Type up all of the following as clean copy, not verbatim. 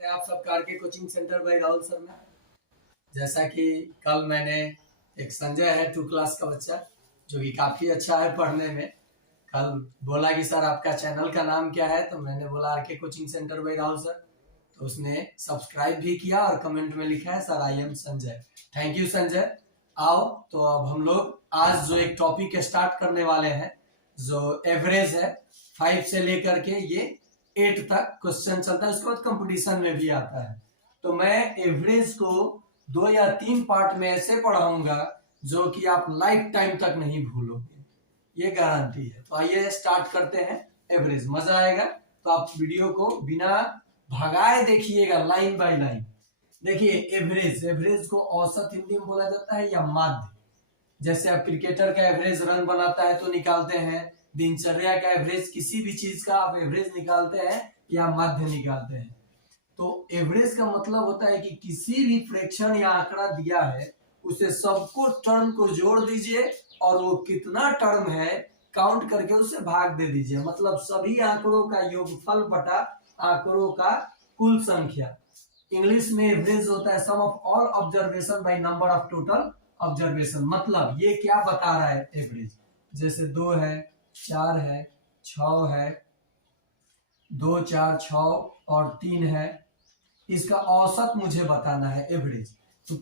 आप सब कार के coaching centre by Rahul Sharma. जैसा कि कल मैंने एक संजय है 2 क्लास का बच्चा जो कि काफी अच्छा है पढ़ने में, कल बोला कि सर आपका चैनल का नाम क्या है, तो मैंने बोला R K coaching centre by Rahul sir. तो उसने सब्सक्राइब भी किया और कमेंट में लिखा है sir I am Sanjay. Thank you Sanjay. आओ तो अब हम लोग आज जो एक टॉपिक स्टार्ट करने वाले हैं जो एवरेज है, 5 से लेकर के ये 8 तक क्वेश्चन चलता है, उसके बाद कंपटीशन में भी आता है। तो मैं एवरेज को 2 या 3 पार्ट में ऐसे पढ़ाऊंगा जो कि आप लाइफ टाइम तक नहीं भूलोगे, ये गारंटी है। तो आइए स्टार्ट करते हैं। एवरेज मजा आएगा, तो आप वीडियो को बिना भगाए देखिएगा लाइन बाय लाइन। देखिए एवरेज को औसत हिंदी में बोला जाता है या माध्य। जैसे आप क्रिकेटर का एवरेज रन बनाता है तो निकालते हैं, दिनचर्या का एवरेज, किसी भी चीज का आप एवरेज निकालते हैं या माध्य निकालते हैं। तो एवरेज का मतलब होता है कि किसी भी फ्रैक्शन या आंकड़ा दिया है उसे सबको टर्म को जोड़ दीजिए और वो कितना टर्म है काउंट करके उसे भाग दे दीजिए। मतलब सभी आंकड़ों का योगफल बटा आंकड़ों का कुल संख्या। इंग्लिश में एवरेज होता है sum of all observation by number of total observation. मतलब ये क्या बता रहा है एवरेज, जैसे 2 है, 4 है, 6 है, 2 4 6 और 3 है, इसका औसत मुझे बताना है एवरेज। तो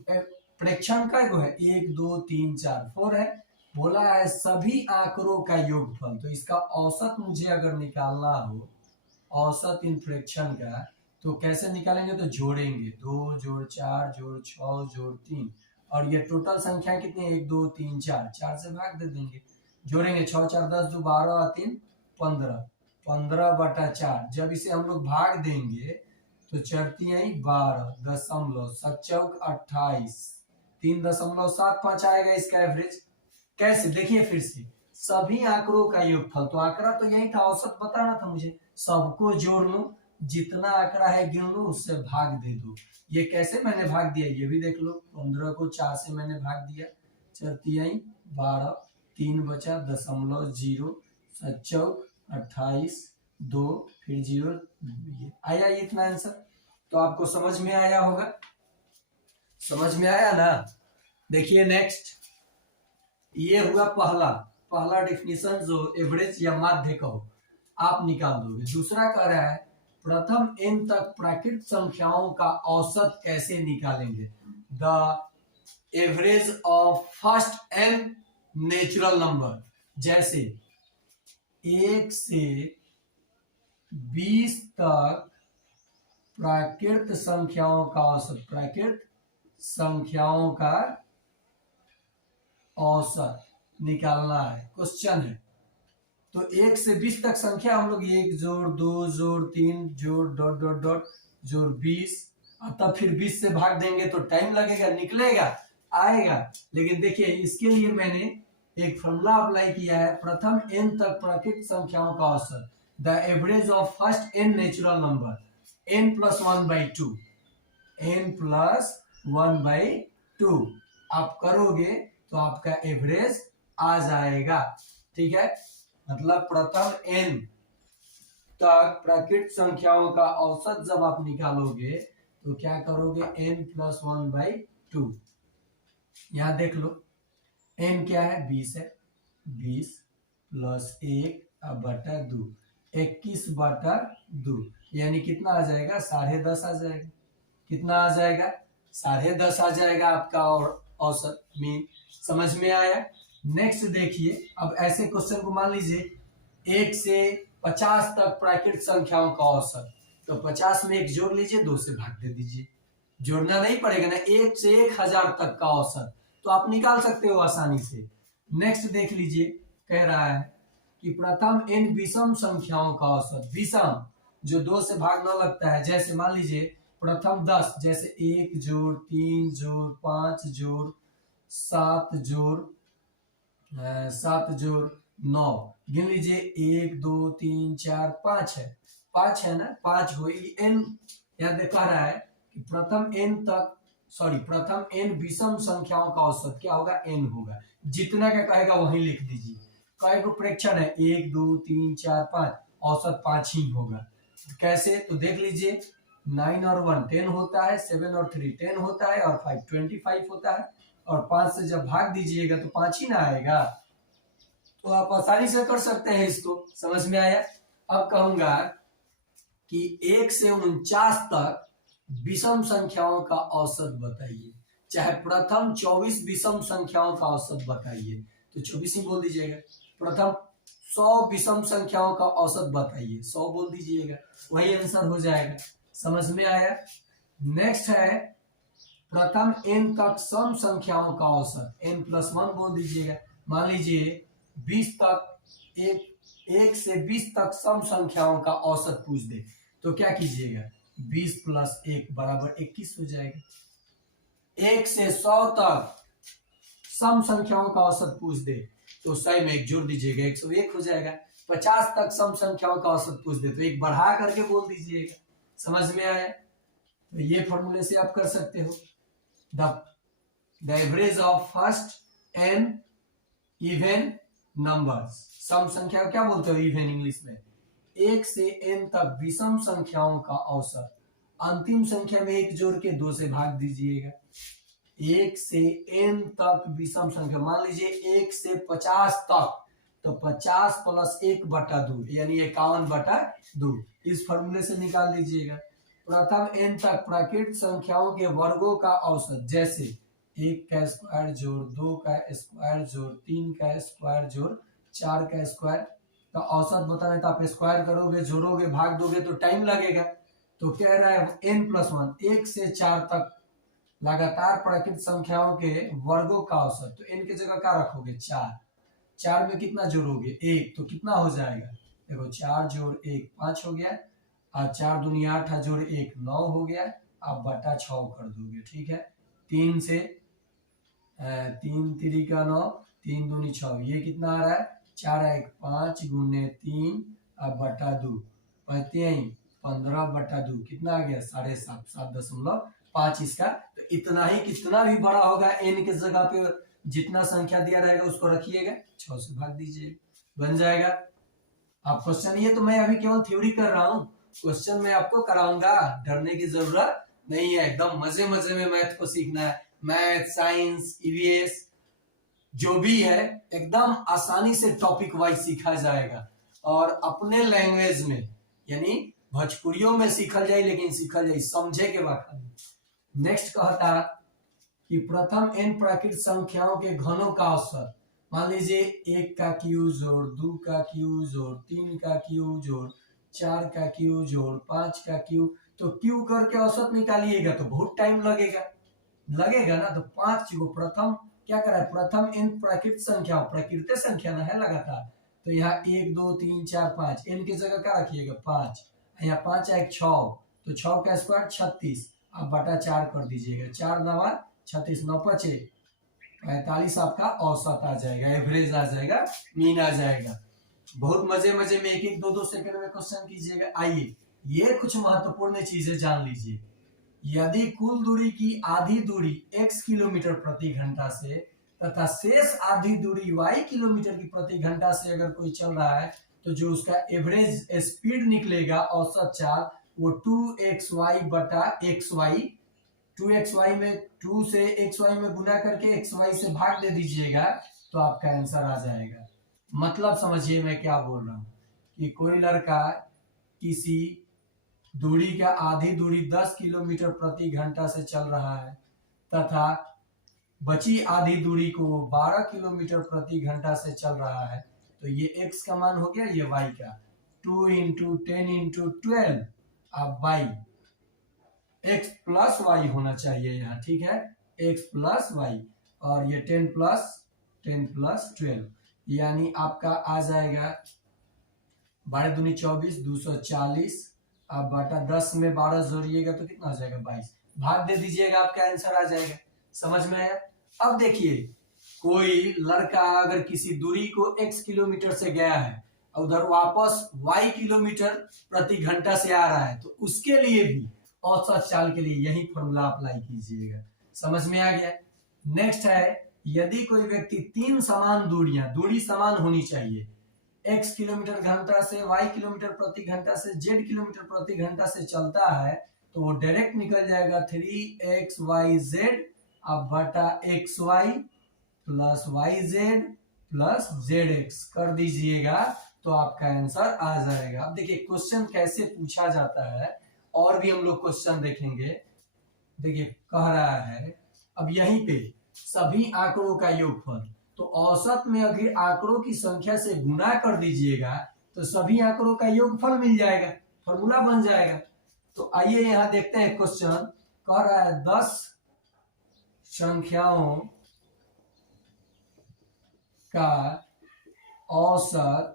प्रेक्षण का है 1 2 3 4 4 है, बोला है सभी आंकड़ों का योगफल। तो इसका औसत मुझे अगर निकालना हो, औसत इन फ्रैक्शन का, तो कैसे निकालेंगे, तो जोड़ेंगे 2 जोड़ 4 जोड़ 6 जोड़ 3 और ये टोटल संख्या कितनी है 1 2 3 4, 4 से भाग दे देंगे, जोड़ेंगे 6 4 10 2 12 और 3 15, 15 बटा 4। जब इसे हम लोग भाग देंगे तो चढ़ती है 12 दशमलव 7 चौक 28, 3.75 आएगा इसका एवरेज। कैसे, देखिए फिर से सभी आंकड़ों का योगफल, तो आंकड़ा तो यही था, औसत बताना था मुझे, सबको जोड़ लूं, जितना आंकड़ा है गिन लो, उससे भाग दे दो। ये कैसे मैंने भाग दिया ये भी देख लो, 15 को 4 से मैंने भाग दिया, चढ़ती आई 12, 3 बचा 0.0, 7 चौक 28, 2 फिर 0, आया इतना आंसर। तो आपको समझ में आया होगा, समझ में आया ना। देखिए नेक्स्ट, ये हुआ पहला डेफिनेशन जो एवरेज या माध्य कहो आप निकाल दोगे। दूसरा कह रहा है प्रथम n तक प्राकृत संख्याओं का औसत कैसे निकालेंगे। The average of first n natural number, जैसे 1 से 20 तक प्राकृत संख्याओं का औसत, प्राकृत संख्याओं का औसत निकालना है, क्वेश्चन है। तो 1 से 20 तक संख्या हम लोग 1 जोड़ 2 जोड़ 3 जोड़ डॉट डॉट डॉट जोड़ 20, और तब फिर 20 से भाग देंगे तो टाइम लगेगा, निकलेगा आएगा। लेकिन देखिए इसके लिए मैंने एक फॉर्मूला अप्लाई किया है, प्रथम n तक प्राकृत संख्याओं का औसत, the average of first n natural number, n plus 1/2, n plus 1/2 आप करोगे तो आपका एवरेज आ जाएगा। ठीक है, मतलब प्रथम n तक प्राकृत संख्याओं का औसत जब आप निकालोगे तो क्या करोगे, n प्लस 1/2। यहां देख लो n क्या है 20 है, 20 प्लस 1 बटा 2, 21 बटा 2, यानी कितना आ जाएगा 10.5 आ जाएगा। कितना आ जाएगा 10.5 आ जाएगा आपका और औसत मीन। समझ में आया। नेक्स्ट देखिए, अब ऐसे क्वेश्चन को मान लीजिए 1 से 50 तक प्राकृत संख्याओं का औसत, तो 50 में 1 जोड़ लीजिए, 2 से भाग दे दीजिए, जोड़ना नहीं पड़ेगा ना। 1 से 1000 तक का औसत तो आप निकाल सकते हो आसानी से। नेक्स्ट देख लीजिए, कह रहा है कि प्रथम n विषम संख्याओं का औसत, विषम जो 2 से भाग न लगता है, जैसे मान लीजिए प्रथम 10, जैसे 1 जोड़ 3 जोड़ 5 जोड़ 7 जोड़ 9, गिन लीजिए 1 2 3 4 5 है, 5 है ना, 5 हो n। याद कह रहा है कि प्रथम n विषम संख्याओं का औसत क्या होगा, n होगा। जितना का कहेगा वही लिख दीजिए। कई को प्रेक्षण है 1 2 3 4 5, औसत 5 ही होगा। कैसे, तो देख लीजिए 9 और 1 10 होता है, 7 और 3 10 होता है, और 5 25 होता है। और 5 से जब भाग दीजिएगा तो 5 ही ना आएगा। तो आप आसानी से कर सकते हैं इसको। समझ में आया? अब कहूंगा कि 1 से 49 तक विषम संख्याओं का औसत बताइए। चाहे प्रथम 24 विषम संख्याओं का औसत बताइए, तो 24 ही बोल दीजिएगा। प्रथम 100 विषम संख्याओं का औसत बताइए, 100 बोल दीजिएगा, वही आंसर हो जाएगा। समझ में आया? नेक्स्ट है प्रथम n तक सम संख्याओं का औसत, n+1 बोल दीजिएगा। मान लीजिए 20 तक, एक से 20 तक सम संख्याओं का औसत पूछ दे, तो क्या कीजिएगा? 20 + 1 बराबर 21 हो जाएगा। 1 से 100 तक सम संख्याओं का औसत पूछ दे तो 100 में 1 जोड़ दीजिएगा, 101 हो जाएगा। 50 तक सम संख्याओं का औसत पूछ दे तो 1 बढ़ा करके बोल दीजिएगा। समझ में आया? तो ये फॉर्मूले से आप कर सकते हो। The average of first n even numbers, सम संख्या क्या बोलते हो इवन इंग्लिश में? 1 से n तक विषम संख्याओं का औसत, अंतिम संख्या में 1 जोड़ के 2 से भाग दीजिएगा। 1 से n तक विषम संख्या, मान लीजिए 1 से 50 तक, तो 50 + 1/2 यानी 51/2, इस फॉर्मूले से निकाल दीजिएगा। प्रथम n तक प्राकृत संख्याओं के वर्गों का औसत, जैसे 1 का स्क्वायर जोड़ 2 का स्क्वायर जोड़ 3 का स्क्वायर जोड़ 4 का स्क्वायर का औसत बताना है, तो आप स्क्वायर करोगे, जोड़ोगे, भाग दोगे तो टाइम लगेगा। तो कह रहा है n+1, 1 से 4 तक लगातार प्राकृत संख्याओं के वर्गों का औसत, तो n की जगह क्या रखोगे? 4। 4 में कितना जोड़ोगे? 1, तो कितना हो जाएगा? देखो 4 जोड़ 1 5 हो गया, और 4 दूनी 8 जोड़ 1 9 हो गया। आप बटा 6 कर दोगे, ठीक है। 3 से 3 3 का 9, 3 दूनी 6, ये कितना आ रहा है? 4 1 5 गुने 3 अब बटा 2, 15/2 कितना आ गया? 7.5, 7.5 इसका। तो इतना ही, कितना भी बड़ा होगा n के जगह पे जितना संख्या दिया रहेगा उसको रखिएगा, 6 से भाग दीजिए, बन जाएगा। आप क्वेश्चन, ये तो मैं अभी केवल थ्योरी कर रहा हूँ, क्वेश्चन मैं आपको कराऊंगा, डरने की जरूरत नहीं है। एकदम मजे मजे में मैथ को सीखना है। मैथ, साइंस, ईवीएस जो भी है एकदम आसानी से टॉपिक वाइज सीखा जाएगा, और अपने लैंग्वेज में, यानी भोजपुरियों में सीखल जाए, लेकिन सीखल जाए समझे के बाद। नेक्स्ट कहता कि प्रथम n प्राकृत संख्याओं के घनों का औसत, मान लीजिए 1 का क्यू जोड़ 2 का क्यू जोड़ 3 का क्यू जोड़ 4 का क्यू जोड़ 5 का क्यू, तो क्यू करके औसत निकालिएगा तो बहुत टाइम लगेगा ना। तो 5 को प्रथम क्या करा है? प्रथम n प्राकृत संख्या, प्राकृत संख्या ना है लगातार, तो यहाँ 1 2 3 4 5, n की जगह क्या रखिएगा? 5, यहाँ 5 1 6, तो 6 का स्क्वायर 36, अब बटा 4 कर दीजिएगा, 4 9 36, 9 5 45 आपका औसत आ जाएगा, एवरेज आ जाएगा, मीन आ जाएगा। बहुत मजे मजे में 1 1 2 2 सेकंड में क्वेश्चन कीजिएगा। आइए, ये कुछ महत्वपूर्ण चीजें जान लीजिए। यदि कुल दूरी की आधी दूरी x किलोमीटर प्रति घंटा से तथा शेष आधी दूरी y किलोमीटर की प्रति घंटा से अगर कोई चल रहा है, तो जो उसका एवरेज स्पीड निकलेगा, औसत चाल, वो 2xy/xy, 2xy में 2 से xy में गुना करके xy से भाग दे दीजिएगा, तो आपका आंसर आ जाएगा। मतलब समझिए मैं क्या बोल रहा हूं, कि कोई लड़का किसी दूरी का आधी दूरी 10 किलोमीटर प्रति घंटा से चल रहा है, तथा बची आधी दूरी को 12 किलोमीटर प्रति घंटा से चल रहा है, तो ये x का मान हो गया, ये y का 2 × 10 × 12, अब y x + y होना चाहिए यहाँ, ठीक है, x + y, और ये 10 + 12, यानी आपका आ जाएगा 12 दूनी 24, 240, अब बटा 10 में 12 जोड़िएगा तो कितना हो जाएगा? 22, भाग दे दीजिएगा, आपका आंसर आ जाएगा। समझ में आया? अब देखिए, कोई लड़का अगर किसी दूरी को x किलोमीटर से गया है, उधर वापस y किलोमीटर प्रति घंटा से आ रहा है, तो उसके लिए भी औसत चाल के लिए यही फॉर्मूला अप्लाई कीजिएगा। समझ में आ गया? नेक्स्ट है, यदि कोई व्यक्ति 3 समान दूरी समान होनी चाहिए, x किलोमीटर घंटा से, y किलोमीटर प्रति घंटा से, z किलोमीटर प्रति घंटा से चलता है, तो वो डायरेक्ट निकल जाएगा 3xyz अब बटा xy plus yz plus zx कर दीजिएगा तो आपका आंसर आ जाएगा। अब देखिए क्वेश्चन कैसे पूछा जाता है, और भी हम लोग क्वेश्चन देखेंगे। देखिए कह रहा है अब यहीं पे सभी आंकड़ों का योगफल, तो औसत में अगर आंकड़ों की संख्या से गुना कर दीजिएगा तो सभी आंकड़ों का योगफल मिल जाएगा, फॉर्मूला बन जाएगा। तो आइए यहां देखते हैं क्वेश्चन कह रहा है 10 संख्याओं का औसत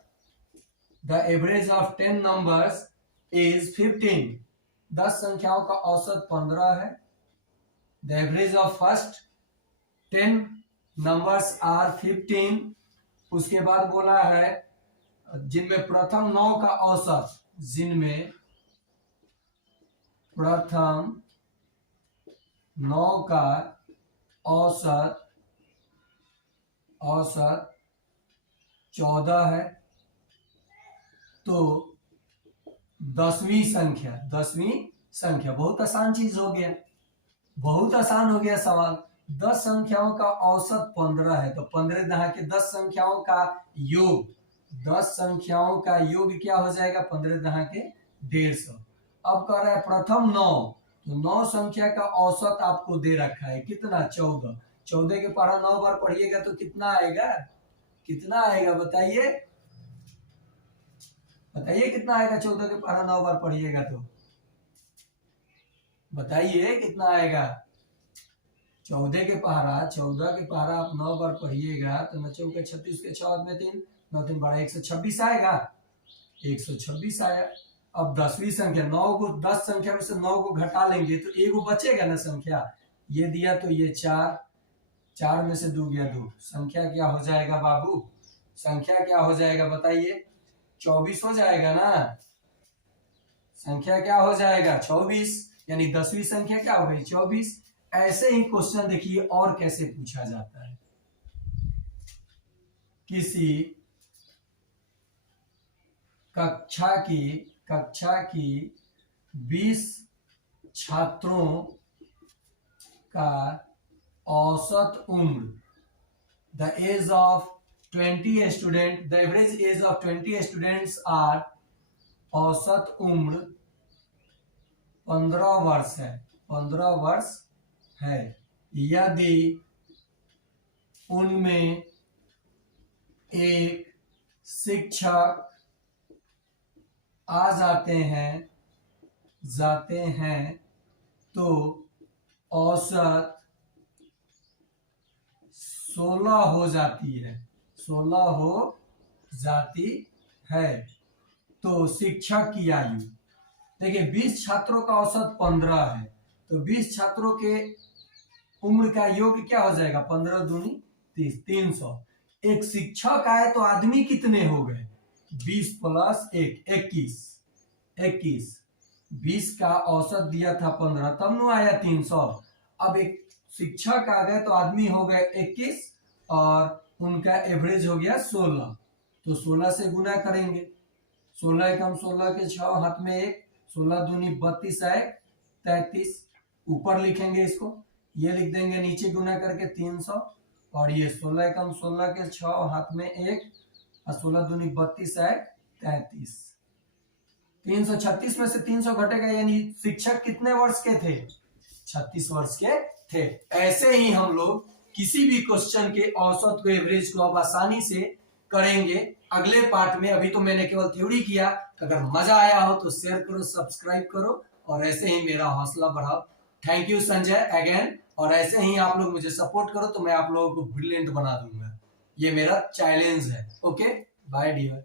the average of 10 numbers is 15। 10 संख्याओं का औसत 15 है। The average of first 10 numbers are 15। उसके बाद बोला है जिनमें प्रथम 9 का औसत, जिनमें प्रथम 9 का औसत 14 है। तो 10वीं संख्या बहुत आसान चीज हो गया, बहुत आसान हो गया सवाल। 10 संख्याओं का औसत 15 है, तो 15 दहा के 10 संख्याओं का योग, 10 संख्याओं का योग क्या हो जाएगा 15 दहा के 150। अब कह रहा है प्रथम 9, तो 9 संख्या का औसत आपको दे रखा है कितना 14। 14 के पढ़ा 9 बार पढ़िएगा तो कितना आएगा, कितना आएगा बताइए, बताइए कितना आएगा। 14 के पढ़ा 9 बार पढ़िएगा तो बताइए कितना आएगा। 14 के पहाड़ा आप 9 बार पढ़िएगा तो 9 चौके 36 के 6 में 3, 9 3 12 126 आएगा, 126 आया। अब 10वीं संख्या 9 को 10 संख्या में से 9 को घटा लेंगे तो एगो बचेगा ना संख्या, ये दिया तो ये 4 में से 2 गया 2, संख्या क्या हो जाएगा बाबू, संख्या क्या हो जाएगा बताइए, 24 हो जाएगा ना, संख्या क्या हो जाएगा 24, यानी 10वीं संख्या क्या हो गई 24। ऐसे ही क्वेश्चन देखिए और कैसे पूछा जाता है। किसी कक्षा की 20 छात्रों का औसत उम्र, the age of 20 student, the average age of 20 students are, औसत उम्र 15 वर्ष है, 15 वर्ष है। यदि उनमें एक शिक्षक आ जाते हैं तो औसत 16 हो जाती है, 16 हो जाती है। तो शिक्षक की आयु देखिए 20 छात्रों का औसत 15 है, तो 20 छात्रों के उम्र का योग क्या हो जाएगा 15 दूनी 30, 300। एक शिक्षक आए तो आदमी कितने हो गए 20 प्लस 1 21। 20 का औसत दिया था 15 तब नु आया 300। अब एक शिक्षक आ गए तो आदमी हो गए 21 और उनका एवरेज हो गया 16, तो 16 से गुना करेंगे, 16 कम 16 के 6 हाथ में 1, 16 दूनी 32 1 33। ऊपर लिखेंगे इसको, ये लिख देंगे नीचे गुना करके 300, और ये 16 कम 16 के 6 हाथ में 1 और 16 दूनी 32 1 33। 336 में से 300 घटेगा, यानी शिक्षक कितने वर्ष के थे 36 वर्ष के थे। ऐसे ही हम लोग किसी भी क्वेश्चन के औसत को, एवरेज को अब आसानी से करेंगे अगले पार्ट में। अभी तो मैंने केवल थ्योरी किया, अगर मजा आया हो तो शेयर करो, सब्सक्राइब करो और ऐसे ही मेरा हौसला बढ़ाओ। थैंक यू संजय अगेन, और ऐसे ही आप लोग मुझे सपोर्ट करो तो मैं आप लोगों को ब्रिलियंट बना दूंगा, ये मेरा चैलेंज है। Okay bye dear.